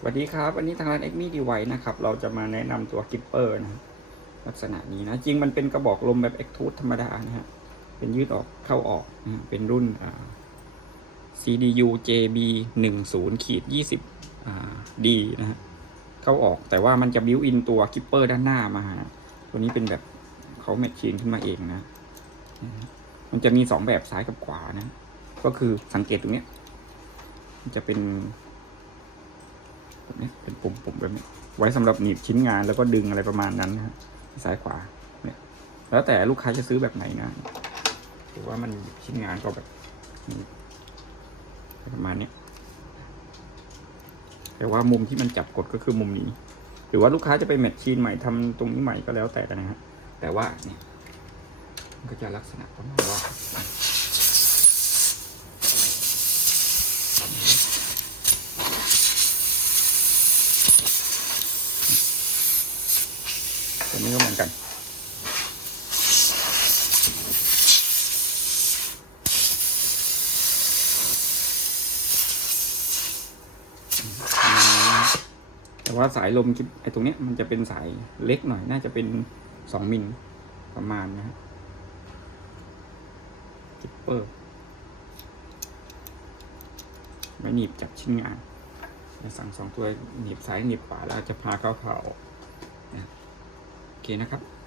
สวัสดีครับวันนี้ทางร้าน x m ม d ีไวนะครับ เราจะมาแนะนำตัวกิปเปอร์นะลักษณะนี้นะ จริงมันเป็นกระบอกลมแบบ x t o o t ธรรมดานะฮะ เป็นยืดออกเข้าออกนะเป็นรุ่น CDU JB 1 0ขีด20อ่า D นะฮะ เข้าออกแต่ว่ามันจะบิวอินตัวกิปเปอร์ด้านหน้ามา ตัวนี้เป็นแบบเขาแมทชีนขึ้นมาเองนะ มันจะมีสองแบบซ้ายกับขวานะ ก็คือสังเกตตรงนี้จะเป็น นี้เป็นปุ่มๆแบบนี้ไว้สำหรับหนีบชิ้นงานแล้วก็ดึงอะไรประมาณนั้นนะฮะซ้ายขวาเนี่ยแล้วแต่ลูกค้าจะซื้อแบบไหนนะหรือว่ามันชิ้นงานก็แบบประมาณนี้แต่ว่ามุมที่มันจับกดก็คือมุมนี้ หรือว่าลูกค้าจะไปแมทชีนใหม่ทำตรงนี้ใหม่ก็แล้วแต่นะฮะแต่ว่าเนี่ยมันก็จะลักษณะประมาณว่า ตัวนี้ก็เหมือนกันแต่ว่าสายลมคิดไอ้ตรงนี้มันจะเป็นสายเล็กหน่อย น่าจะเป็นสองมิลประมาณนะฮะกิปเปอร์ไม่หนีบจับชิ้นงานสั่งสองตัวหนีบซ้ายหนีบขวาแล้วจะพาเข้าเข่าออกนะ เคนะครับ